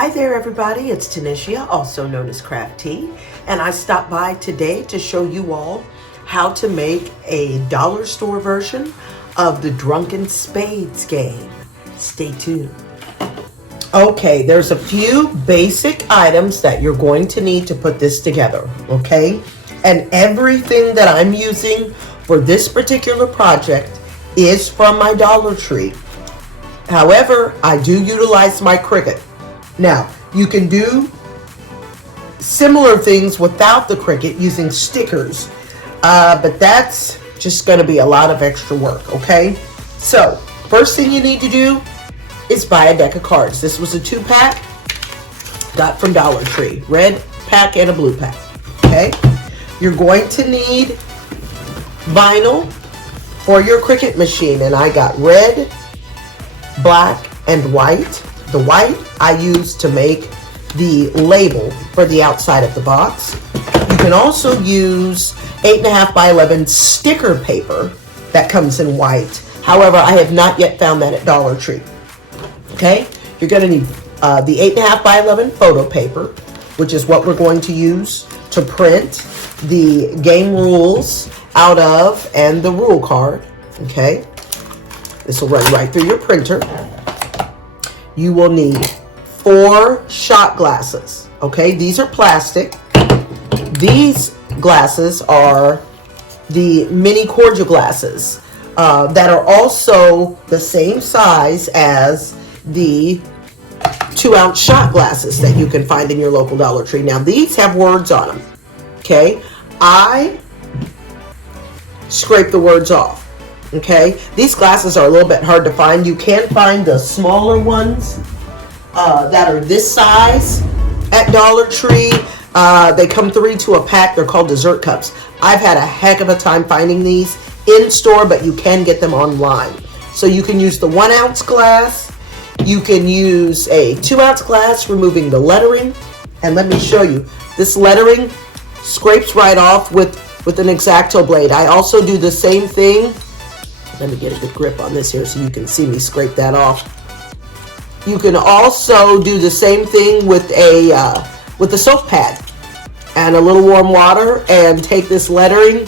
Hi there everybody, it's Tanisha, also known as Crafty, and I stopped by today to show you all how to make a dollar store version of the Drunken Spades game. Stay tuned. Okay, there's a few basic items that you're going to need to put this together, okay? And everything that I'm using for this particular project is from my Dollar Tree. However, I do utilize my Cricut. Now, you can do similar things without the Cricut using stickers, but that's just going to be a lot of extra work, okay? So, first thing you need to do is buy a deck of cards. This was a 2-pack, got from Dollar Tree. Red pack and a blue pack, okay? You're going to need vinyl for your Cricut machine, and I got red, black, and white. The white I use to make the label for the outside of the box. You can also use 8.5 by 11 sticker paper that comes in white. However, I have not yet found that at Dollar Tree. Okay, you're going to need the 8.5 by 11 photo paper, which is what we're going to use to print the game rules out of and the rule card. Okay, this will run right through your printer. You will need 4 shot glasses. Okay, these are plastic. These glasses are the mini cordial glasses that are also the same size as the 2-ounce shot glasses that you can find in your local Dollar Tree. Now, these have words on them. Okay, I scrape the words off. Okay, these glasses are a little bit hard to find. You can find the smaller ones that are this size at Dollar Tree. They come 3 to a pack. They're called dessert cups. I've had a heck of a time finding these in store, but you can get them online. So you can use the 1-ounce glass. You can use a 2-ounce glass, removing the lettering. And let me show you. This lettering scrapes right off with an X-Acto blade. I also do the same thing. Let me get a good grip on this here so you can see me scrape that off. You can also do the same thing with a soap pad and a little warm water and take this lettering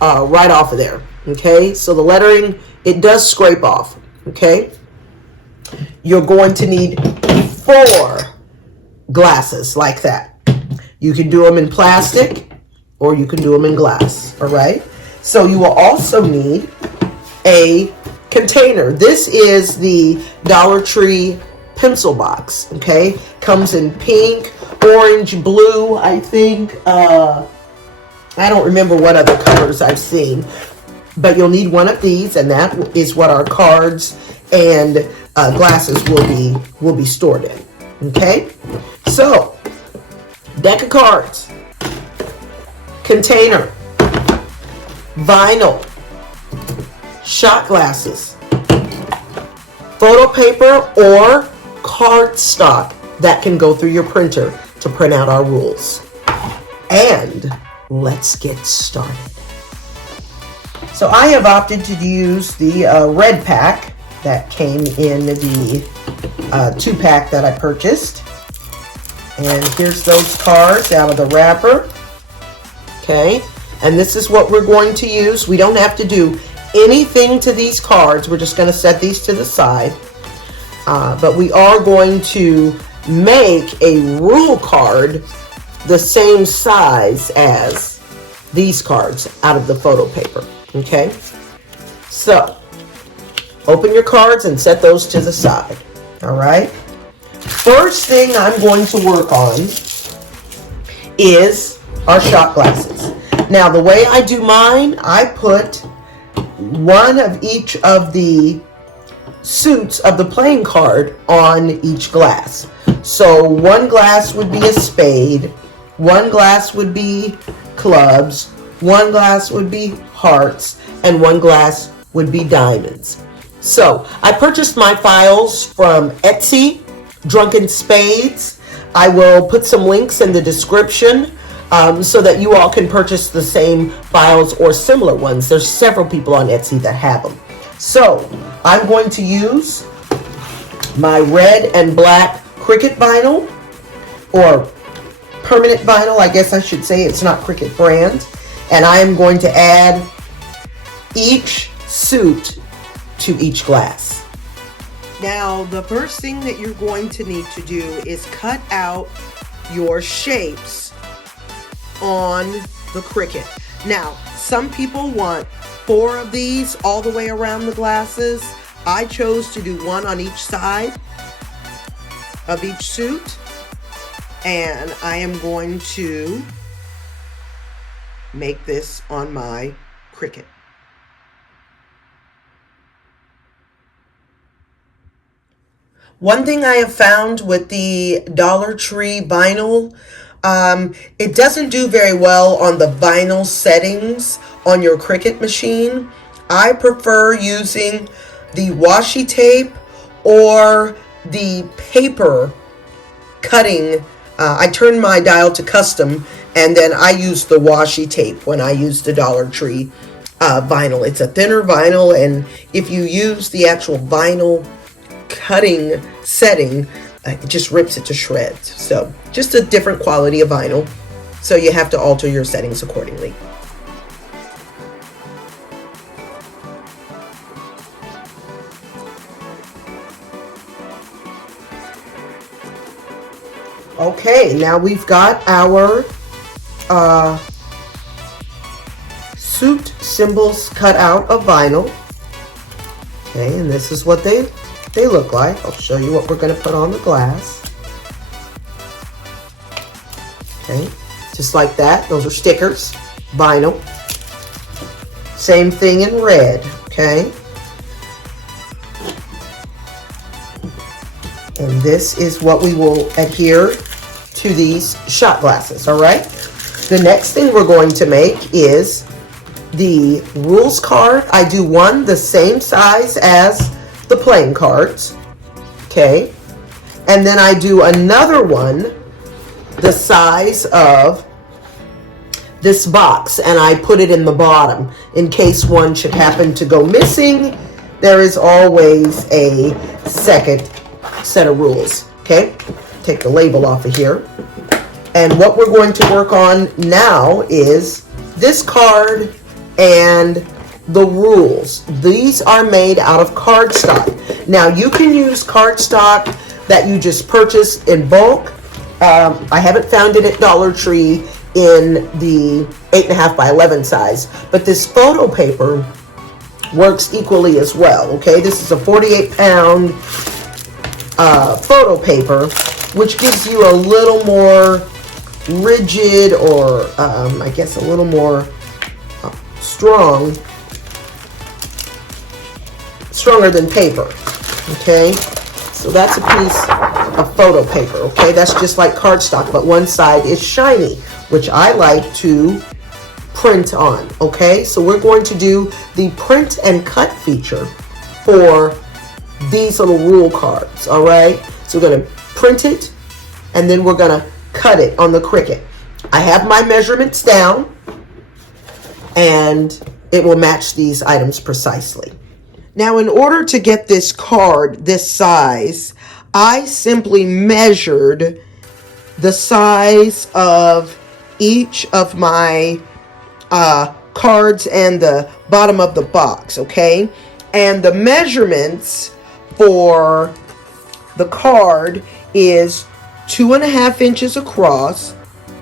right off of there. Okay, so the lettering, it does scrape off. Okay, you're going to need 4 glasses like that. You can do them in plastic or you can do them in glass. All right. So you will also need a container. This is the Dollar Tree pencil box, okay? Comes in pink, orange, blue, I think. I don't remember what other colors I've seen. But you'll need one of these, and that is what our cards and glasses will be stored in, okay? So, deck of cards, container, vinyl, shot glasses, photo paper or cardstock that can go through your printer to print out our rules. And let's get started. So I have opted to use the red pack that came in the 2-pack that I purchased. And here's those cards out of the wrapper. Okay. And this is what we're going to use. We don't have to do anything to these cards. We're just going to set these to the side. But we are going to make a rule card the same size as these cards out of the photo paper. Okay? So, open your cards and set those to the side. All right? First thing I'm going to work on is our shot glasses. Now, the way I do mine, I put one of each of the suits of the playing card on each glass. So one glass would be a spade, one glass would be clubs, one glass would be hearts, and one glass would be diamonds. So I purchased my files from Etsy, Drunken Spades. I will put some links in the description so that you all can purchase the same files or similar ones. There's several people on Etsy that have them. So I'm going to use my red and black Cricut vinyl, or permanent vinyl, I guess I should say. It's not Cricut brand. And I am going to add each suit to each glass. Now, the first thing that you're going to need to do is cut out your shapes on the Cricut. Now, some people want 4 of these all the way around the glasses. I chose to do 1 on each side of each suit. And I am going to make this on my Cricut. One thing I have found with the Dollar Tree vinyl, it doesn't do very well on the vinyl settings on your Cricut machine. I prefer using the washi tape or the paper cutting. I turn my dial to custom, and then I use the washi tape when I use the Dollar Tree vinyl. It's a thinner vinyl, and if you use the actual vinyl cutting setting, it just rips it to shreds. So just a different quality of vinyl, so you have to alter your settings accordingly. Okay, now we've got our suit symbols cut out of vinyl. Okay, and this is what they look like. I'll show you what we're going to put on the glass. Okay, just like that. Those are stickers, vinyl. Same thing in red, okay? And this is what we will adhere to these shot glasses, all right? The next thing we're going to make is the rules card. I do one the same size as the playing cards, okay? And then I do another one the size of this box, and I put it in the bottom in case one should happen to go missing. There is always a second set of rules, okay? Take the label off of here. And what we're going to work on now is this card and the rules. These are made out of cardstock. Now, you can use cardstock that you just purchased in bulk. I haven't found it at Dollar Tree in the 8.5 by 11 size, but this photo paper works equally as well, okay? This is a 48-pound photo paper, which gives you a little more rigid, or I guess a little more stronger than paper, okay? So that's a piece of photo paper, okay? That's just like cardstock, but one side is shiny, which I like to print on, okay? So we're going to do the print and cut feature for these little rule cards, all right? So we're going to print it, and then we're going to cut it on the Cricut. I have my measurements down, and it will match these items precisely. Now, in order to get this card this size, I simply measured the size of each of my cards and the bottom of the box, okay? And the measurements for the card is 2.5 inches across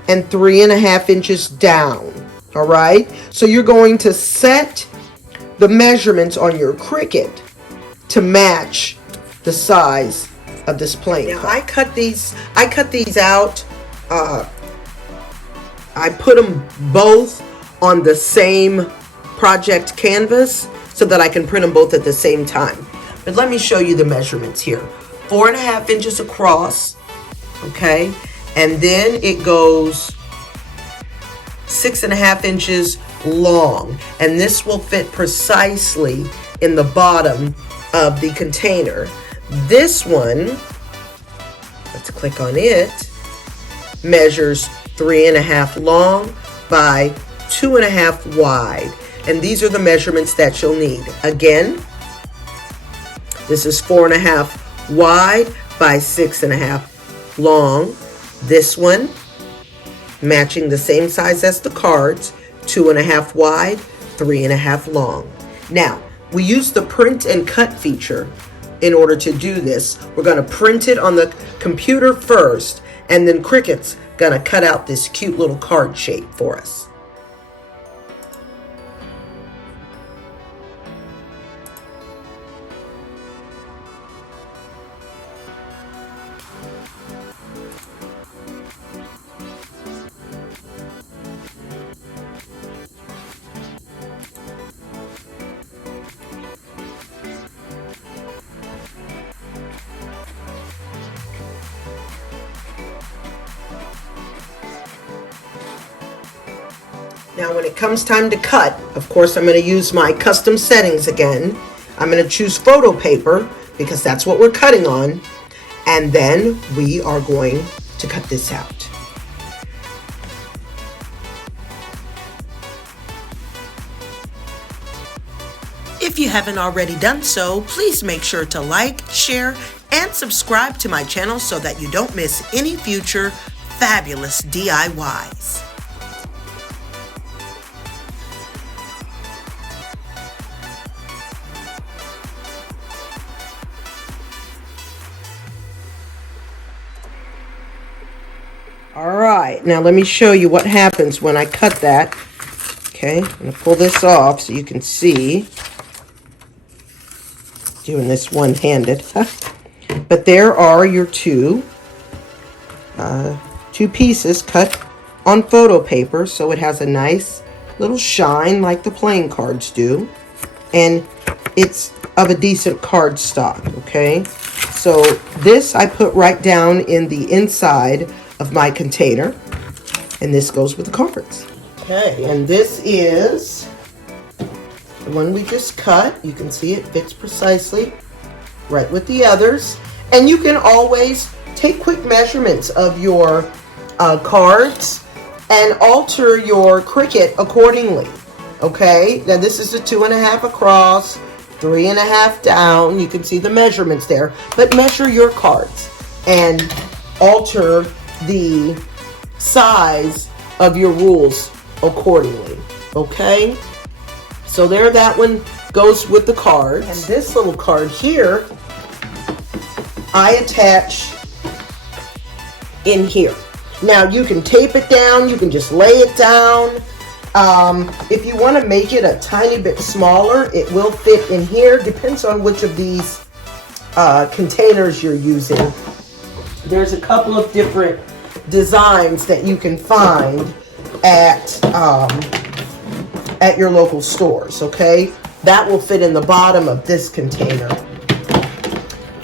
and 3.5 inches down, all right? So you're going to set the measurements on your Cricut to match the size of this playing card. I cut these out. I put them both on the same project canvas so that I can print them both at the same time. But let me show you the measurements here. 4.5 inches across, okay? And then it goes 6.5 inches long. And this will fit precisely in the bottom of the container. This one, let's click on it, measures 3.5 long by 2.5 wide. And these are the measurements that you'll need. Again, this is 4.5 wide by 6.5 long. This one matching the same size as the cards, 2.5 wide, 3.5 long. Now, we use the print and cut feature in order to do this. We're going to print it on the computer first, and then Cricut's going to cut out this cute little card shape for us. Now when it comes time to cut, of course I'm going to use my custom settings again. I'm going to choose photo paper because that's what we're cutting on. And then we are going to cut this out. If you haven't already done so, please make sure to like, share, and subscribe to my channel so that you don't miss any future fabulous DIYs. All right, now let me show you what happens when I cut that. Okay, I'm going to pull this off so you can see. Doing this one-handed. But there are your two pieces cut on photo paper, so it has a nice little shine like the playing cards do. And it's of a decent card stock, okay? So this I put right down in the inside of my container, and this goes with the cards. Okay, and this is the one we just cut. You can see it fits precisely right with the others. And you can always take quick measurements of your cards and alter your Cricut accordingly. Okay, now this is a 2.5 across, 3.5 down. You can see the measurements there, but measure your cards and alter the size of your rules accordingly. Okay, so there, that one goes with the cards. And this little card here, I attach in here. Now you can tape it down, you can just lay it down. If you want to make it a tiny bit smaller, it will fit in here. Depends on which of these containers you're using. There's a couple of different designs that you can find at your local stores, okay? That will fit in the bottom of this container.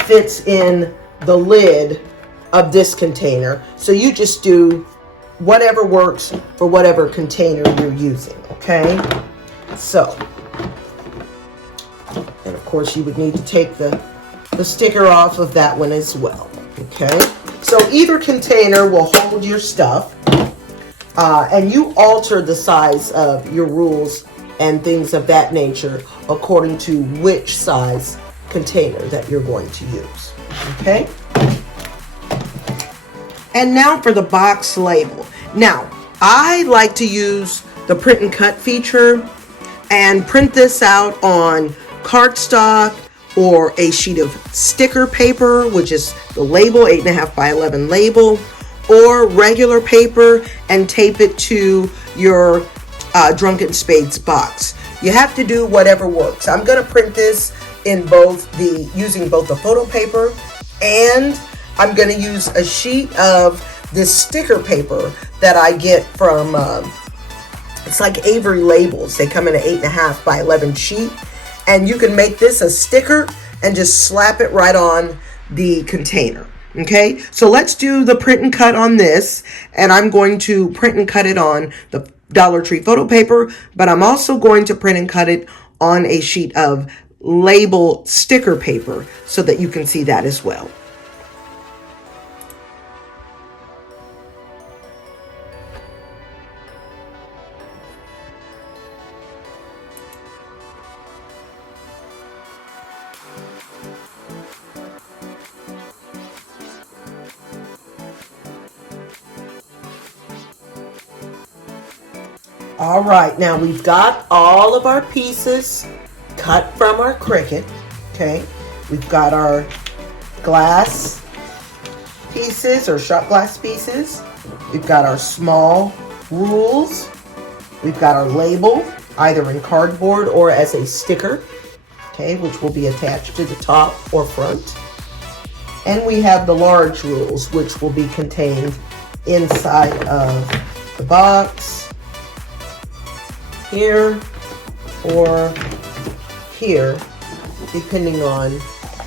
Fits in the lid of this container. So you just do whatever works for whatever container you're using, okay? So, and of course you would need to take the sticker off of that one as well, okay? So either container will hold your stuff, and you alter the size of your rules and things of that nature according to which size container that you're going to use, okay? And now for the box label. Now, I like to use the print and cut feature and print this out on cardstock or a sheet of sticker paper, which is the label, 8.5 by 11 label, or regular paper, and tape it to your Drunken Spades box. You have to do whatever works. I'm going to print this in using both the photo paper, and I'm going to use a sheet of this sticker paper that I get from, it's like Avery Labels. They come in an 8.5 by 11 sheet, and you can make this a sticker and just slap it right on the container. Okay, so let's do the print and cut on this, and I'm going to print and cut it on the Dollar Tree photo paper, but I'm also going to print and cut it on a sheet of label sticker paper so that you can see that as well. All right, now we've got all of our pieces cut from our Cricut, okay? We've got our glass pieces or shot glass pieces. We've got our small rules. We've got our label, either in cardboard or as a sticker, okay, which will be attached to the top or front. And we have the large rules, which will be contained inside of the box, here or here, depending on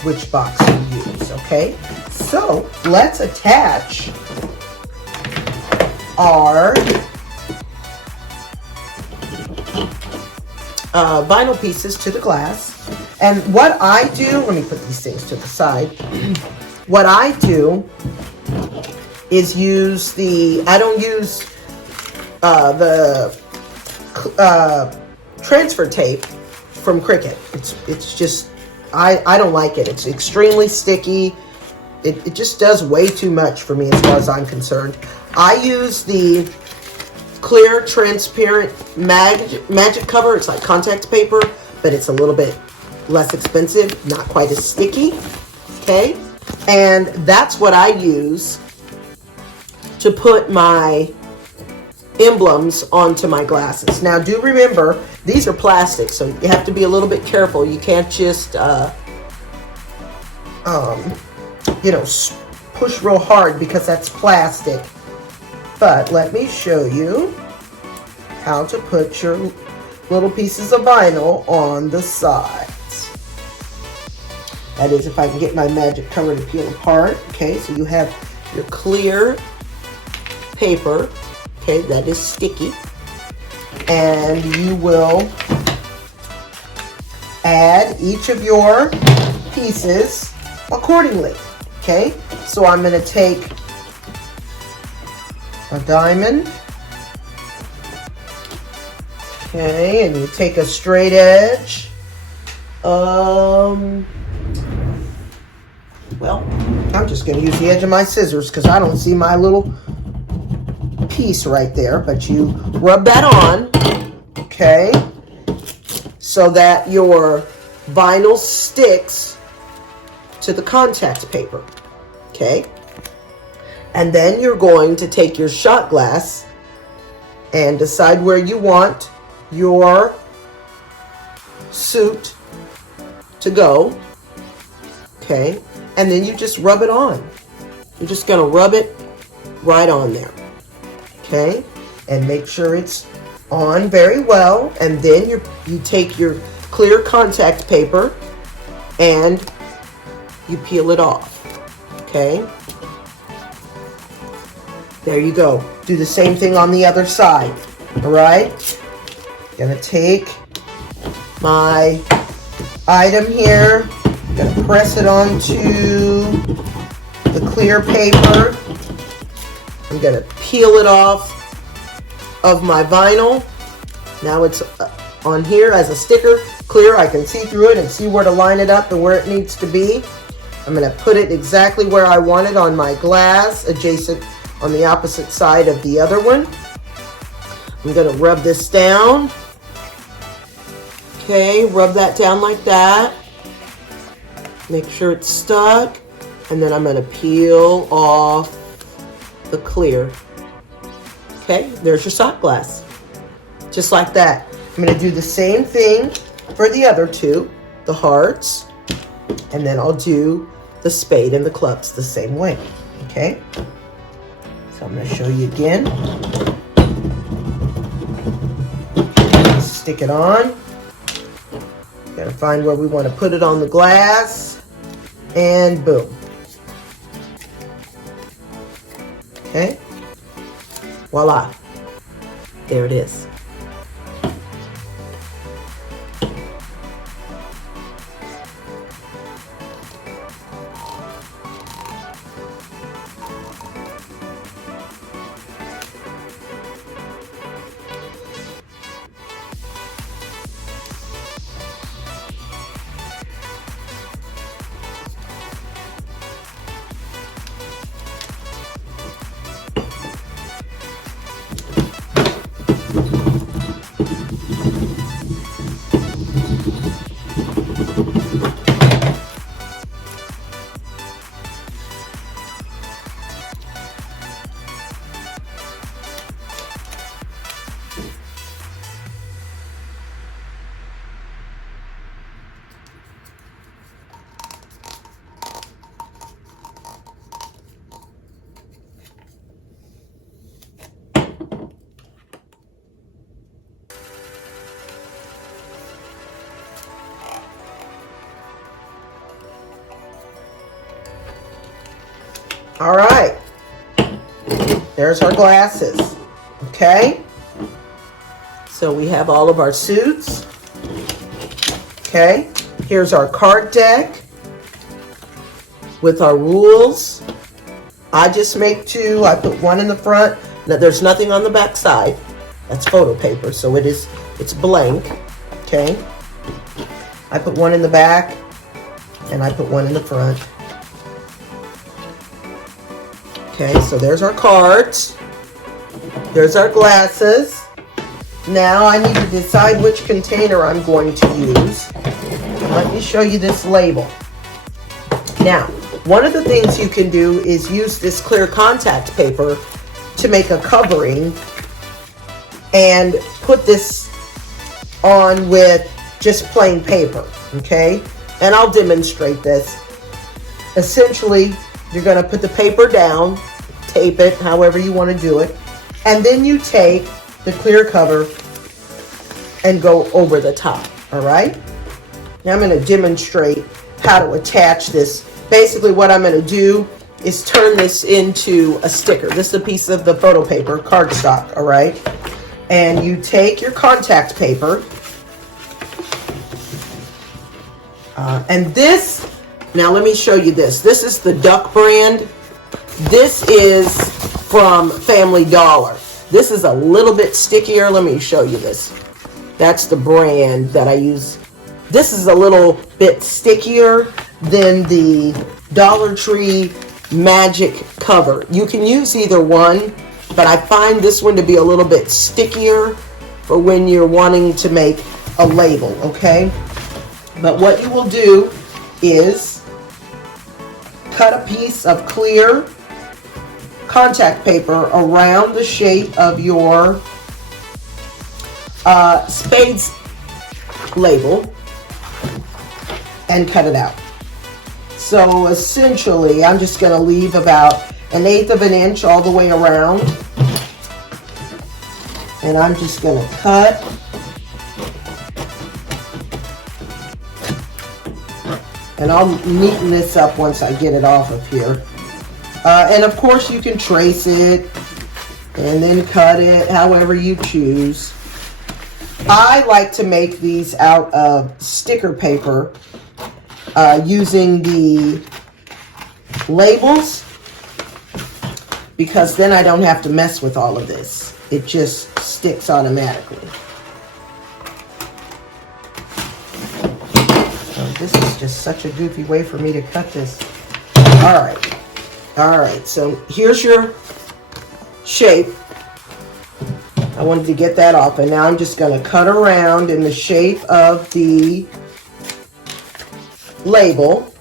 which box you use, okay? So let's attach our vinyl pieces to the glass. And what I do, let me put these things to the side. What I do is use I don't use the transfer tape from Cricut. It's just, I don't like it. It's extremely sticky. It just does way too much for me as far as I'm concerned. I use the clear transparent magic cover. It's like contact paper, but it's a little bit less expensive, not quite as sticky, okay? And that's what I use to put my emblems onto my glasses. Now do remember, these are plastic, so you have to be a little bit careful. You can't just push real hard because that's plastic. But let me show you how to put your little pieces of vinyl on the sides. That is, if I can get my magic cover to peel apart. Okay, so you have your clear paper, okay, that is sticky, and you will add each of your pieces accordingly. Okay, so I'm going to take a diamond, okay, and you take a straight edge. Well, I'm just going to use the edge of my scissors because I don't see my little piece right there, but you rub that on, okay, so that your vinyl sticks to the contact paper, okay? And then you're going to take your shot glass and decide where you want your suit to go, okay? And then you just rub it on. You're just going to rub it right on there, okay? And make sure it's on very well. And then you take your clear contact paper and you peel it off, okay? There you go. Do the same thing on the other side, all right? Gonna take my item here, gonna press it onto the clear paper. I'm gonna peel it off of my vinyl. Now it's on here as a sticker, clear. I can see through it and see where to line it up and where it needs to be. I'm gonna put it exactly where I want it on my glass, adjacent on the opposite side of the other one. I'm gonna rub this down. Okay, rub that down like that. Make sure it's stuck. And then I'm gonna peel off the clear. Okay, there's your shot glass. Just like that. I'm gonna do the same thing for the other two, the hearts, and then I'll do the spade and the clubs the same way, okay? So I'm gonna show you again. Stick it on. Gotta find where we want to put it on the glass, and boom. Okay, voila, there it is. All right. There's our glasses. Okay. So we have all of our suits. Okay. Here's our card deck with our rules. I just make two. I put one in the front. Now, there's nothing on the back side. That's photo paper, so it's blank. Okay. I put one in the back, and I put one in the front. Okay, so there's our cards. There's our glasses. Now I need to decide which container I'm going to use. Let me show you this label. Now, one of the things you can do is use this clear contact paper to make a covering and put this on with just plain paper, okay? And I'll demonstrate this. Essentially, you're going to put the paper down, tape it, however you want to do it, and then you take the clear cover and go over the top, all right? Now I'm going to demonstrate how to attach this. Basically, what I'm going to do is turn this into a sticker. This is a piece of the photo paper, cardstock, all right? And you take your contact paper, and this, now let me show you this. This is the Duck brand. This is from Family Dollar. This is a little bit stickier. Let me show you this. That's the brand that I use. This is a little bit stickier than the Dollar Tree Magic cover. You can use either one, but I find this one to be a little bit stickier for when you're wanting to make a label, okay? But what you will do is cut a piece of clear contact paper around the shape of your spades label and cut it out. So essentially, I'm just going to leave about 1/8 of an inch all the way around. And I'm just going to cut. And I'll neaten this up once I get it off of here. And of course you can trace it and then cut it however you choose. I like to make these out of sticker paper using the labels, because then I don't have to mess with all of this. It just sticks automatically. This is just such a goofy way for me to cut this. All right, so here's your shape. I wanted to get that off, and now I'm just going to cut around in the shape of the label.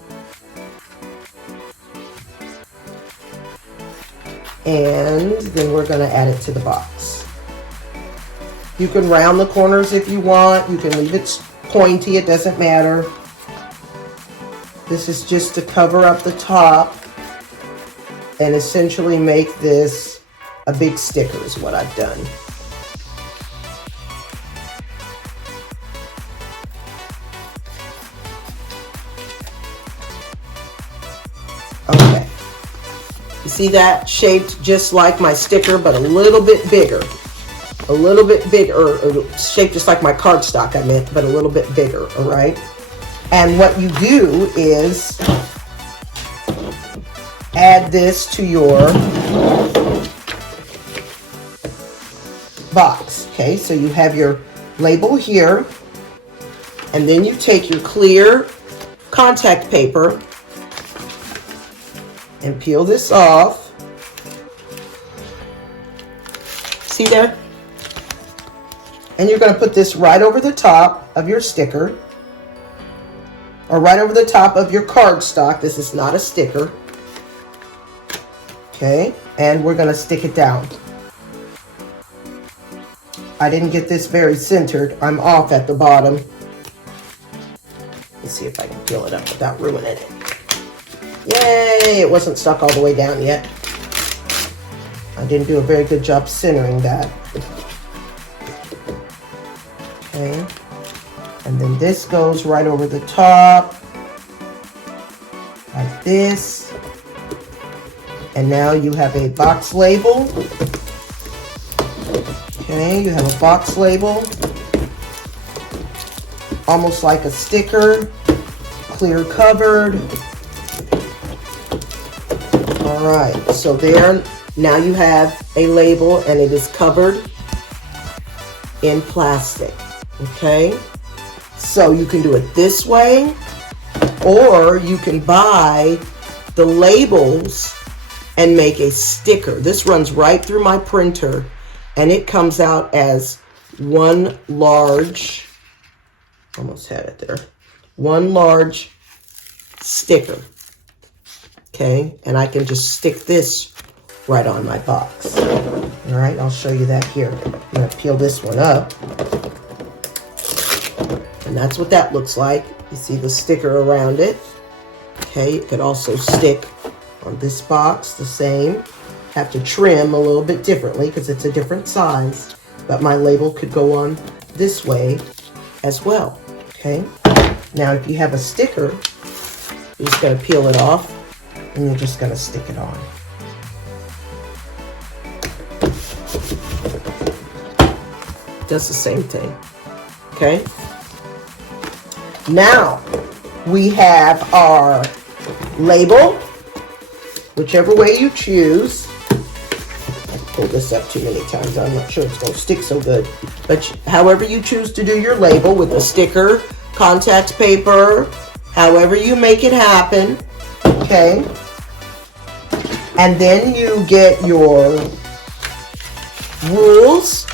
And then we're going to add it to the box. You can round the corners if you want. You can leave it pointy, it doesn't matter. This is just to cover up the top and essentially make this a big sticker is what I've done. Okay. You see that? Shaped just like my sticker, but a little bit bigger. A little bit bigger, or shaped just like my cardstock, I meant, but a little bit bigger, all right? And what you do is add this to your box. Okay, so you have your label here, and then you take your clear contact paper and peel this off. See there? And you're going to put this right over the top of your sticker, or right over the top of your cardstock. This is not a sticker. Okay, and we're going to stick it down. I didn't get this very centered. I'm off at the bottom. Let's see if I can peel it up without ruining it. Yay! It wasn't stuck all the way down yet. I didn't do a very good job centering that. Okay. And then this goes right over the top, like this. And now you have a box label. Okay, you have a box label. Almost like a sticker, clear covered. All right, so there, now you have a label and it is covered in plastic, okay? So you can do it this way, or you can buy the labels and make a sticker. This runs right through my printer and it comes out as one large, almost had it there, one large sticker, okay? And I can just stick this right on my box. All right, I'll show you that here. I'm gonna peel this one up. And that's what that looks like. You see the sticker around it. Okay, it could also stick on this box the same. Have to trim a little bit differently because it's a different size, but my label could go on this way as well, okay? Now, if you have a sticker, you're just gonna peel it off and you're just gonna stick it on. Does the same thing, okay? Now, we have our label, whichever way you choose. I pulled this up too many times. I'm not sure it's going to stick so good. But however you choose to do your label, with a sticker, contact paper, however you make it happen, okay? And then you get your rules,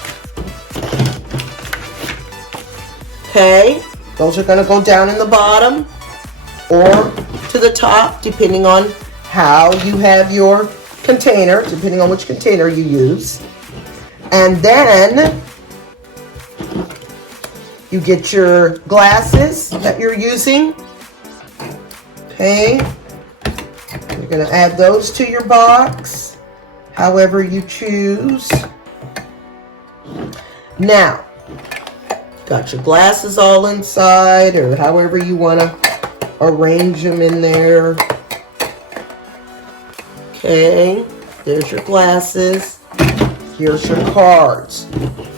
okay? Those are going to go down in the bottom or to the top, depending on how you have your container, depending on which container you use. And then you get your glasses that you're using. Okay. You're going to add those to your box, however you choose. Now, got your glasses all inside, or however you want to arrange them in there. Okay, there's your glasses. Here's your cards.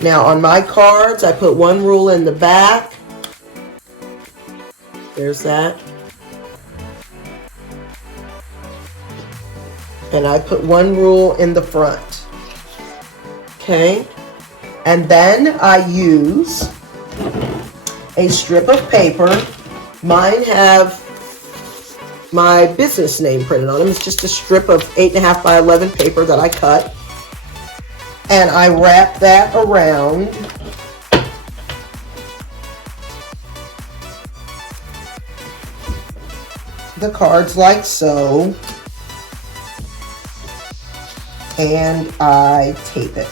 Now, on my cards, I put one rule in the back. There's that. And I put one rule in the front. Okay, and then I use a strip of paper. Mine have my business name printed on them. It's just a strip of 8.5 by 11 paper that I cut. And I wrap that around the cards like so. And I tape it.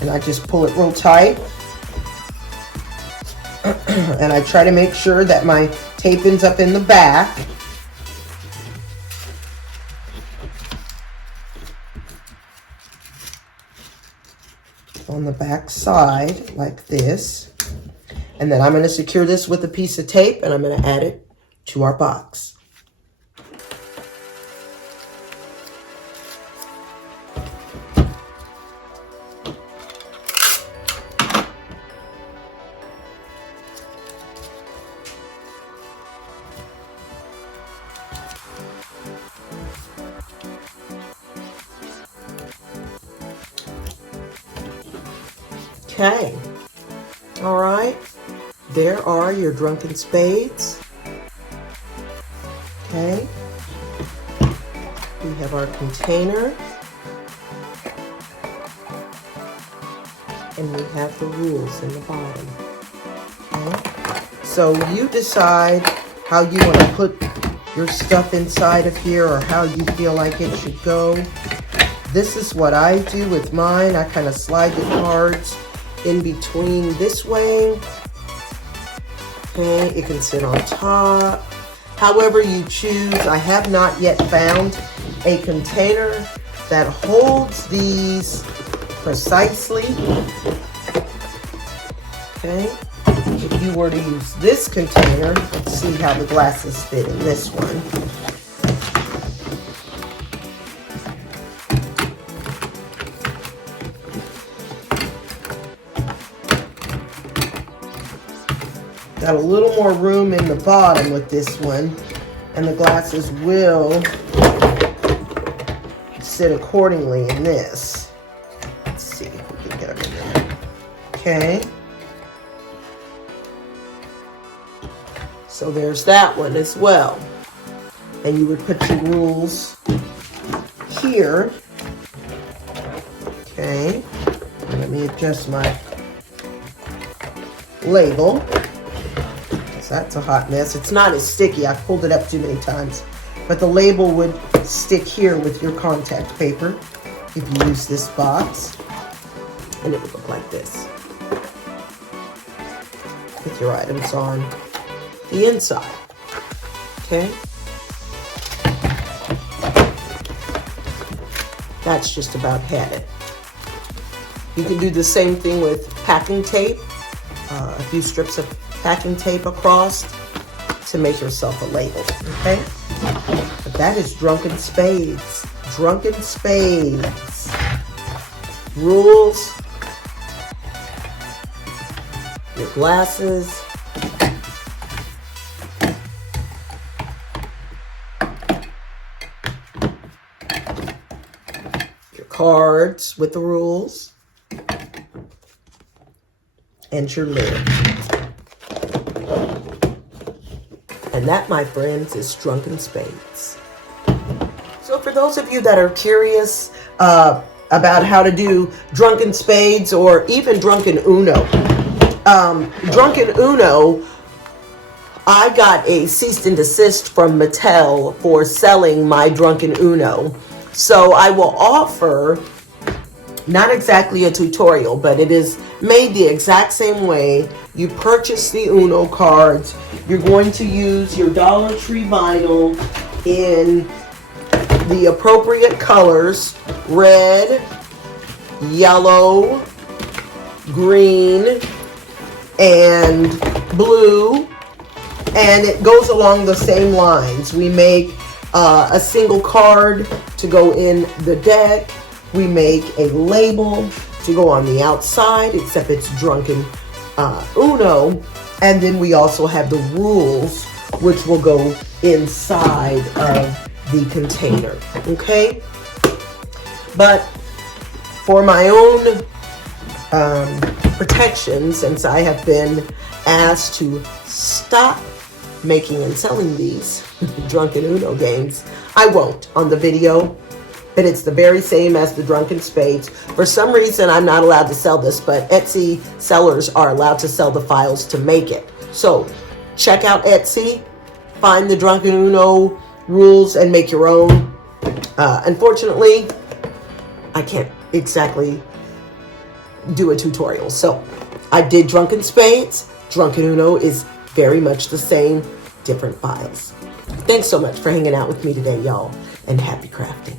And I just pull it real tight. And I try to make sure that my tape ends up in the back. On the back side, like this. And then I'm going to secure this with a piece of tape, and I'm going to add it to our box. Okay, all right, there are your Drunken Spades. Okay, we have our container, and we have the rules in the bottom. Okay, so you decide how you want to put your stuff inside of here, or how you feel like it should go. This is what I do with mine. I kind of slide the cards in between this way. Okay, it can sit on top. However you choose. I have not yet found a container that holds these precisely. Okay, if you were to use this container, let's see how the glasses fit in this one. got a little more room in the bottom with this one, and the glasses will sit accordingly in this. Let's see if we can get them in there. Okay. So there's that one as well. And you would put your rules here. Okay. Let me adjust my label. That's a hot mess. It's not as sticky. I pulled it up too many times. But the label would stick here with your contact paper if you use this box. And it would look like this. With your items on the inside. Okay? That's just about had it. You can do the same thing with packing tape. A few strips of packing tape across to make yourself a label, okay? But that is Drunken Spades. Drunken Spades. Rules. Your glasses. Your cards with the rules. And your lid. And that, my friends, is Drunken Spades. So for those of you that are curious about how to do Drunken Spades or even Drunken Uno, Drunken Uno, I got a cease and desist from Mattel for selling my Drunken Uno. So I will offer, not exactly a tutorial, but it is made the exact same way. You purchase the Uno cards. You're going to use your Dollar Tree vinyl in the appropriate colors: red, yellow, green, and blue. And it goes along the same lines. We make a single card to go in the deck. We make a label to go on the outside, except it's Drunken Uno. And then we also have the rules, which will go inside of the container, okay? But for my own protection, since I have been asked to stop making and selling these Drunken Uno games, I won't on the video. But it's the very same as the Drunken Spades. For some reason, I'm not allowed to sell this, but Etsy sellers are allowed to sell the files to make it. So check out Etsy, find the Drunken Uno rules, and make your own. Unfortunately, I can't exactly do a tutorial. So I did Drunken Spades. Drunken Uno is very much the same, different files. Thanks so much for hanging out with me today, y'all, and happy crafting.